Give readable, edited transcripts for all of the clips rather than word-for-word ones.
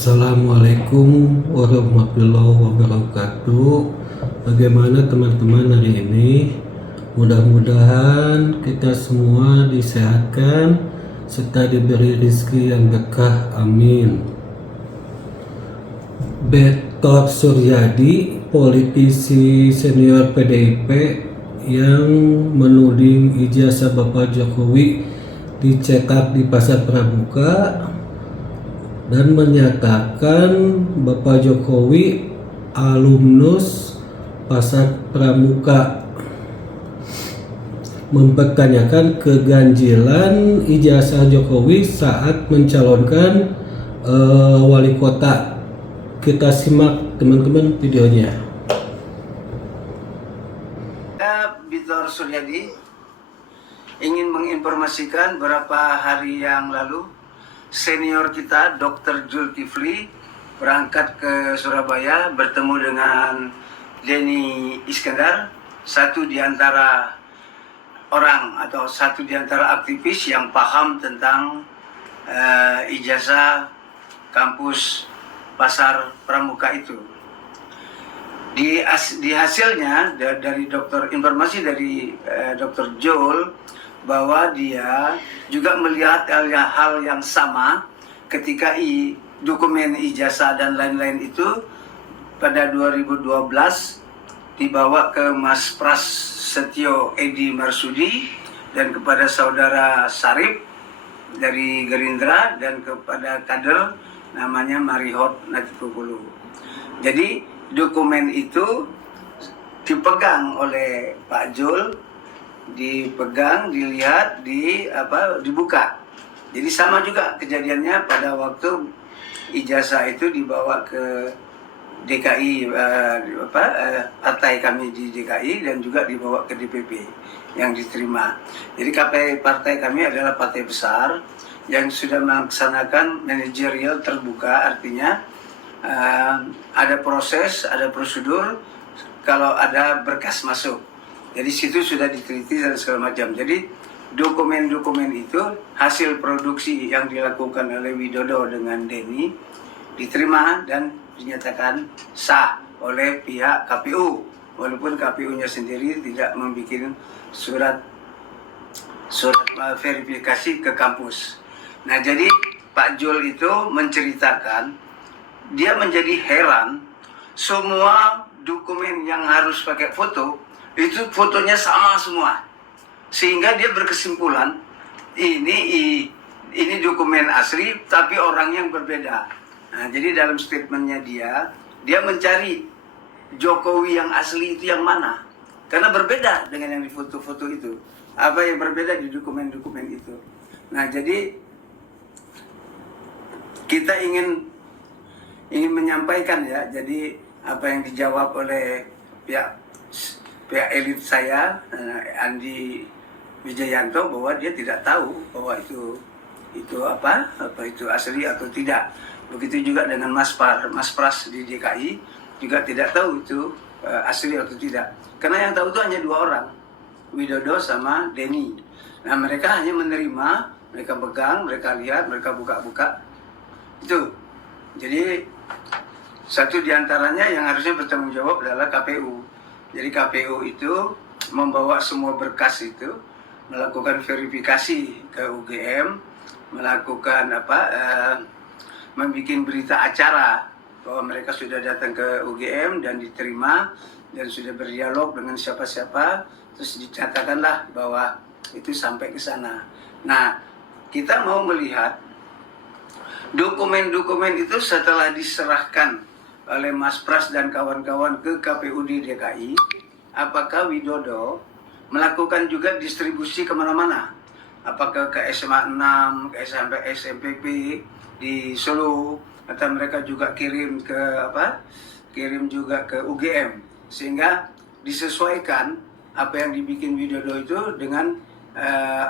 Assalamualaikum warahmatullahi wabarakatuh. Bagaimana teman-teman hari ini? Mudah-mudahan kita semua disehatkan serta diberi rezeki yang berkah. Amin. Bektor Suryadi, politisi senior PDIP yang menuding ijazah Bapak Jokowi dicetak di Pasar Pramuka dan menyatakan Bapak Jokowi alumnus Pasar Pramuka, mempertanyakan keganjilan ijazah Jokowi saat mencalonkan wali kota. Kita simak teman-teman videonya. Bektor Suryadi ingin menginformasikan beberapa hari yang lalu senior kita Dr. Zulkifli berangkat ke Surabaya bertemu dengan Denny Iskandar, satu di antara orang atau satu di antara aktivis yang paham tentang ijazah kampus Pasar Pramuka itu. Di hasilnya dari informasi dari Dr. Jul bahwa dia juga melihat hal yang sama ketika dokumen ijazah dan lain-lain itu pada 2012 dibawa ke Mas Pras Setio Edi Marsudi dan kepada saudara Sarip dari Gerindra dan kepada kader namanya Marihot Natipupulu. Jadi dokumen itu dipegang oleh Pak Jul, dipegang, dilihat, dibuka. Jadi sama juga kejadiannya pada waktu ijazah itu dibawa ke DKI, partai kami di DKI dan juga dibawa ke DPP yang diterima. Jadi partai kami adalah partai besar yang sudah melaksanakan manajerial terbuka, artinya ada proses, ada prosedur kalau ada berkas masuk. Jadi situ sudah diteliti dan segala macam. Jadi dokumen-dokumen itu hasil produksi yang dilakukan oleh Widodo dengan Denny diterima dan dinyatakan sah oleh pihak KPU, walaupun KPU-nya sendiri tidak membuat surat verifikasi ke kampus. Nah, jadi Pak Jul itu menceritakan dia menjadi heran semua dokumen yang harus pakai foto itu fotonya sama semua, sehingga dia berkesimpulan ini dokumen asli tapi orang yang berbeda. Nah, jadi dalam statementnya dia mencari Jokowi yang asli itu yang mana, karena berbeda dengan yang di foto-foto itu. Apa yang berbeda di dokumen-dokumen itu. Nah, jadi kita ingin menyampaikan ya, jadi apa yang dijawab oleh pihak elit saya, Andi Wijayanto, bahwa dia tidak tahu bahwa itu asli atau tidak. Begitu juga dengan Mas Pras di DKI juga tidak tahu itu asli atau tidak. Karena yang tahu itu hanya dua orang, Widodo sama Denny. Nah, mereka hanya menerima, mereka pegang, mereka lihat, mereka buka-buka. Itu. Jadi satu di antaranya yang harusnya bertanggung jawab adalah KPU. Jadi KPU itu membawa semua berkas itu, melakukan verifikasi ke UGM, melakukan membuat berita acara bahwa mereka sudah datang ke UGM dan diterima dan sudah berdialog dengan siapa-siapa, terus dicatatkanlah bahwa itu sampai ke sana. Nah, kita mau melihat dokumen-dokumen itu setelah diserahkan oleh Mas Pras dan kawan-kawan ke KPU di DKI, apakah Widodo melakukan juga distribusi kemana-mana? Apakah ke SMA 6, ke SMPP di Solo, atau mereka juga kirim juga ke UGM, sehingga disesuaikan apa yang dibikin Widodo itu dengan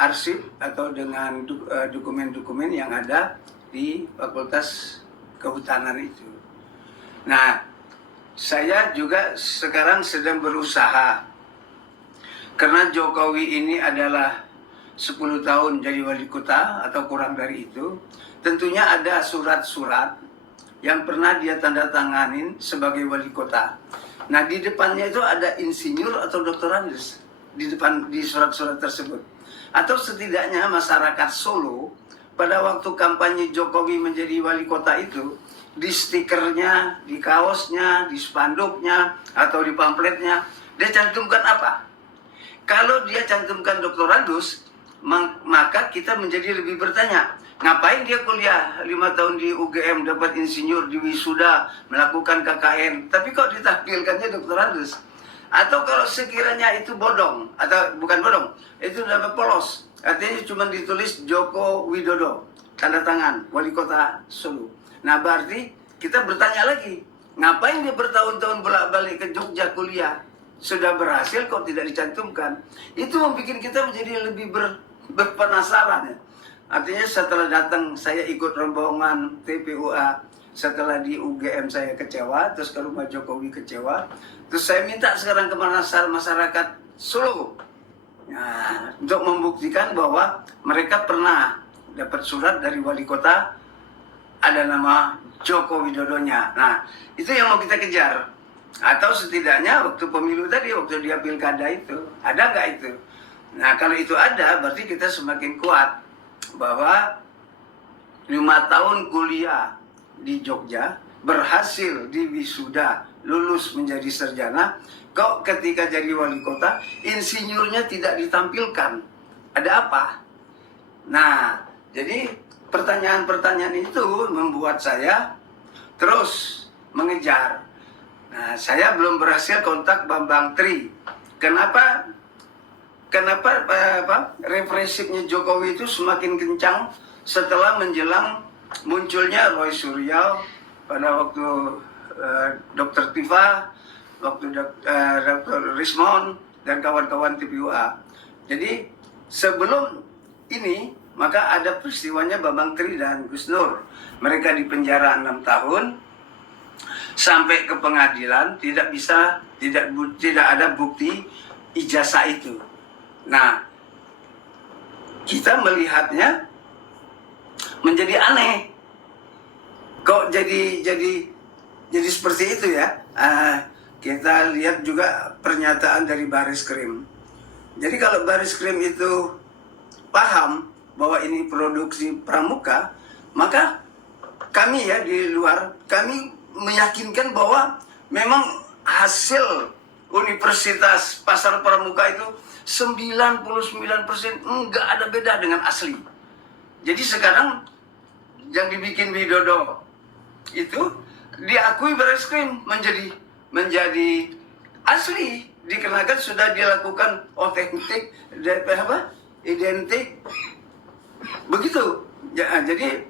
arsip atau dengan dokumen-dokumen yang ada di Fakultas Kehutanan itu. Nah, saya juga sekarang sedang berusaha, karena Jokowi ini adalah 10 tahun jadi wali kota atau kurang dari itu, tentunya ada surat-surat yang pernah dia tanda tanganin sebagai wali kota. Nah, di depannya itu ada insinyur atau doktorandus di depan di surat-surat tersebut. Atau setidaknya masyarakat Solo pada waktu kampanye Jokowi menjadi wali kota itu, di stikernya, di kaosnya, di spanduknya, atau di pamfletnya, dia cantumkan apa? Kalau dia cantumkan doktorandus, maka kita menjadi lebih bertanya, ngapain dia kuliah 5 tahun di UGM, dapat insinyur, di wisuda, melakukan KKN, tapi kok ditampilkannya doktorandus? Atau kalau sekiranya itu bodong, atau bukan bodong, itu dapat polos, artinya cuma ditulis Joko Widodo, tanda tangan, wali kota Solo. Nah, berarti kita bertanya lagi, ngapain dia bertahun-tahun bolak-balik ke Jogja kuliah? Sudah berhasil kok tidak dicantumkan? Itu membuat kita menjadi lebih berpenasaran ya. Artinya setelah datang saya ikut rombongan TPUA, setelah di UGM saya kecewa, terus ke rumah Jokowi kecewa, terus saya minta sekarang ke masyarakat Solo, nah, untuk membuktikan bahwa mereka pernah dapat surat dari wali kota, ada nama Joko Widodonya. Nah, itu yang mau kita kejar. Atau setidaknya waktu pemilu tadi, waktu dia pilkada itu, ada nggak itu? Nah, kalau itu ada, berarti kita semakin kuat bahwa 5 tahun kuliah di Jogja, berhasil di wisuda, lulus menjadi sarjana, kok ketika jadi wali kota, insinyurnya tidak ditampilkan. Ada apa? Nah, jadi pertanyaan-pertanyaan itu membuat saya terus mengejar. Nah, saya belum berhasil kontak Bambang Tri. Kenapa represifnya Jokowi itu semakin kencang setelah menjelang munculnya Roy Suryo pada waktu Dr. Tifa, waktu Dr. Rismon dan kawan-kawan TPUA. Jadi sebelum ini maka ada peristiwanya Bambang Tri dan Gus Nur. Mereka di penjara 6 tahun sampai ke pengadilan, tidak ada bukti ijazah itu. Nah, kita melihatnya menjadi aneh. Kok jadi seperti itu ya? Kita lihat juga pernyataan dari Bariskrim. Jadi kalau Bariskrim itu paham bahwa ini produksi pramuka, maka kami ya di luar, kami meyakinkan bahwa memang hasil Universitas Pasar Pramuka itu 99% enggak ada beda dengan asli. Jadi sekarang yang dibikin Widodo itu diakui Bariskrim menjadi asli, dikarenakan sudah dilakukan otentik, identik, begitu. Jadi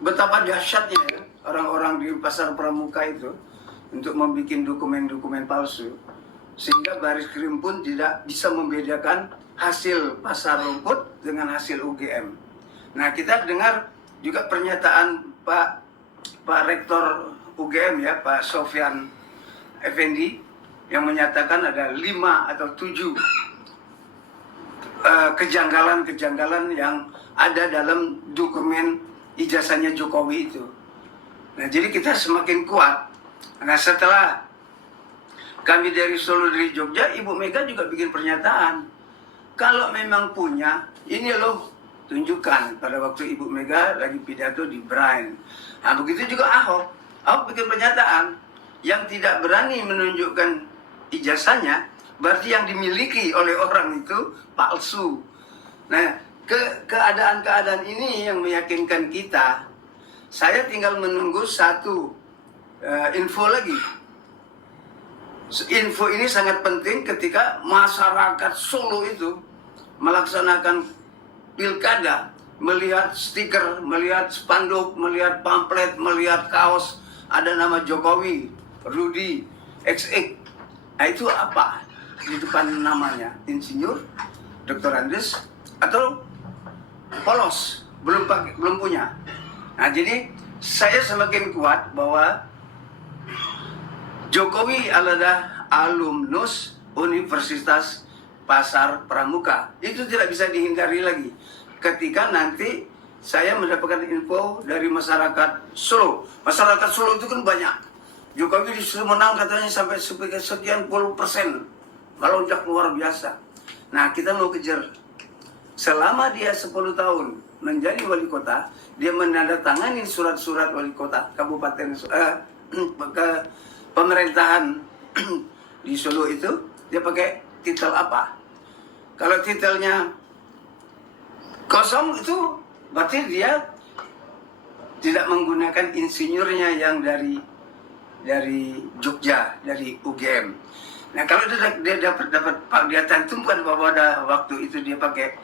betapa dahsyatnya orang-orang di Pasar Pramuka itu untuk membuat dokumen-dokumen palsu, sehingga Bariskrim pun tidak bisa membedakan hasil pasar rumput dengan hasil UGM. Nah, kita dengar juga pernyataan Pak Rektor UGM ya, Pak Sofyan Effendi, yang menyatakan ada 5 atau 7 kejanggalan-kejanggalan yang ada dalam dokumen ijazahnya Jokowi itu. Nah, jadi kita semakin kuat. Nah, setelah kami dari Solo, dari Jogja, Ibu Mega juga bikin pernyataan. Kalau memang punya, ini loh, tunjukkan. Pada waktu Ibu Mega lagi pidato di Brain. Nah, begitu juga Ahok. Ahok bikin pernyataan. Yang tidak berani menunjukkan ijazahnya, berarti yang dimiliki oleh orang itu palsu. Nah, keadaan-keadaan ini yang meyakinkan kita. Saya tinggal menunggu satu info lagi. Info ini sangat penting ketika masyarakat Solo itu melaksanakan pilkada, melihat stiker, melihat spanduk, melihat pamflet, melihat kaos, ada nama Jokowi, Rudi, XX. Nah, itu apa di depan namanya? Insinyur, doktorandus, atau polos, belum punya. Nah, jadi saya semakin kuat bahwa Jokowi adalah alumnus Universitas Pasar Pramuka. Itu tidak bisa dihindari lagi. Ketika nanti saya mendapatkan info dari masyarakat Solo. Masyarakat Solo itu kan banyak. Jokowi disuruh menang katanya sampai sekian puluh persen, melonjak luar biasa. Nah, kita mau kejar. Selama dia 10 tahun menjadi wali kota, dia menandatangani surat-surat wali kota kabupaten ke pemerintahan di Solo itu, dia pakai titel apa? Kalau titelnya kosong itu berarti dia tidak menggunakan insinyurnya yang dari Jogja, dari UGM. Nah, kalau dia dia cantumkan bahwa pada waktu itu dia pakai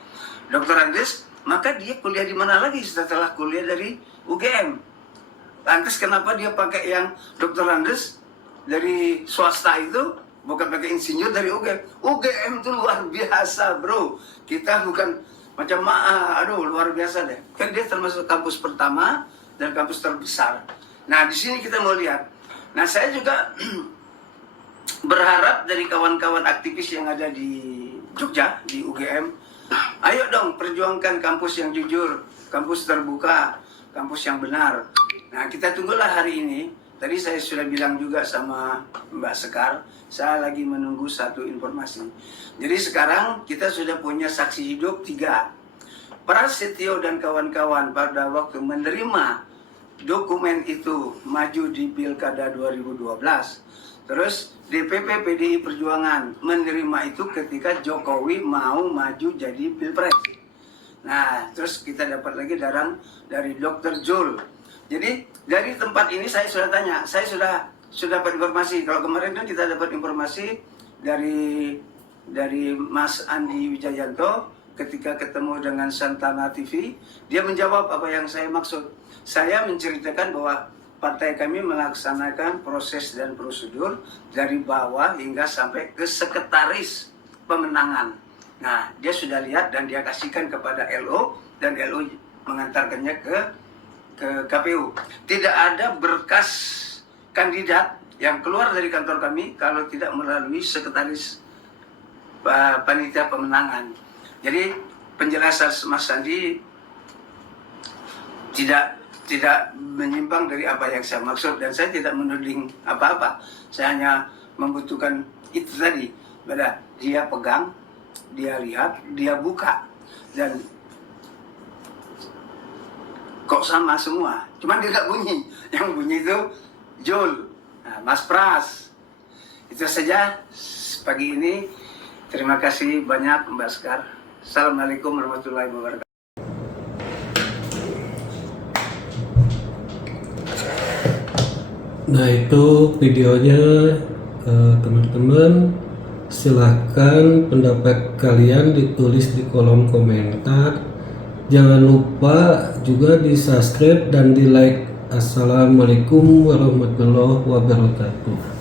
Dr. Andes, maka dia kuliah di mana lagi setelah kuliah dari UGM? Lantas kenapa dia pakai yang Dr. Andes dari swasta itu, bukan pakai insinyur dari UGM? UGM itu luar biasa, bro. Kita bukan macam aduh luar biasa deh. Kan dia termasuk kampus pertama dan kampus terbesar. Nah, di sini kita mau lihat. Nah, saya juga berharap dari kawan-kawan aktivis yang ada di Jogja, di UGM, ayo dong perjuangkan kampus yang jujur, kampus terbuka, kampus yang benar. Nah, kita tunggulah hari ini. Tadi saya sudah bilang juga sama Mbak Sekar, saya lagi menunggu satu informasi. Jadi sekarang kita sudah punya saksi hidup 3. Prasetyo dan kawan-kawan pada waktu menerima dokumen itu maju di Pilkada 2012. Terus DPP PDI Perjuangan menerima itu ketika Jokowi mau maju jadi Pilpres. Nah, terus kita dapat lagi dari Dr. Jul. Jadi dari tempat ini saya sudah tanya, saya sudah dapat informasi. Kalau kemarin kan kita dapat informasi dari Mas Andi Wijayanto ketika ketemu dengan Santana TV, dia menjawab apa yang saya maksud. Saya menceritakan bahwa partai kami melaksanakan proses dan prosedur dari bawah hingga sampai ke sekretaris pemenangan. Nah, dia sudah lihat dan dia kasihkan kepada LO dan LO mengantarkannya ke KPU. Tidak ada berkas kandidat yang keluar dari kantor kami kalau tidak melalui sekretaris panitia pemenangan. Jadi penjelasan Mas Sandi tidak menyimpang dari apa yang saya maksud, dan saya tidak menuding apa-apa. Saya hanya membutuhkan itu tadi, pada dia pegang, dia lihat, dia buka, dan kok sama semua, cuman tidak bunyi. Yang bunyi itu Jul, nah, Mas Pras. Itu saja pagi ini. Terima kasih banyak Mbak Sekar. Assalamualaikum warahmatullahi wabarakatuh. Nah, itu videonya, teman-teman. Silahkan pendapat kalian ditulis di kolom komentar. Jangan lupa juga di subscribe dan di like. Assalamualaikum warahmatullahi wabarakatuh.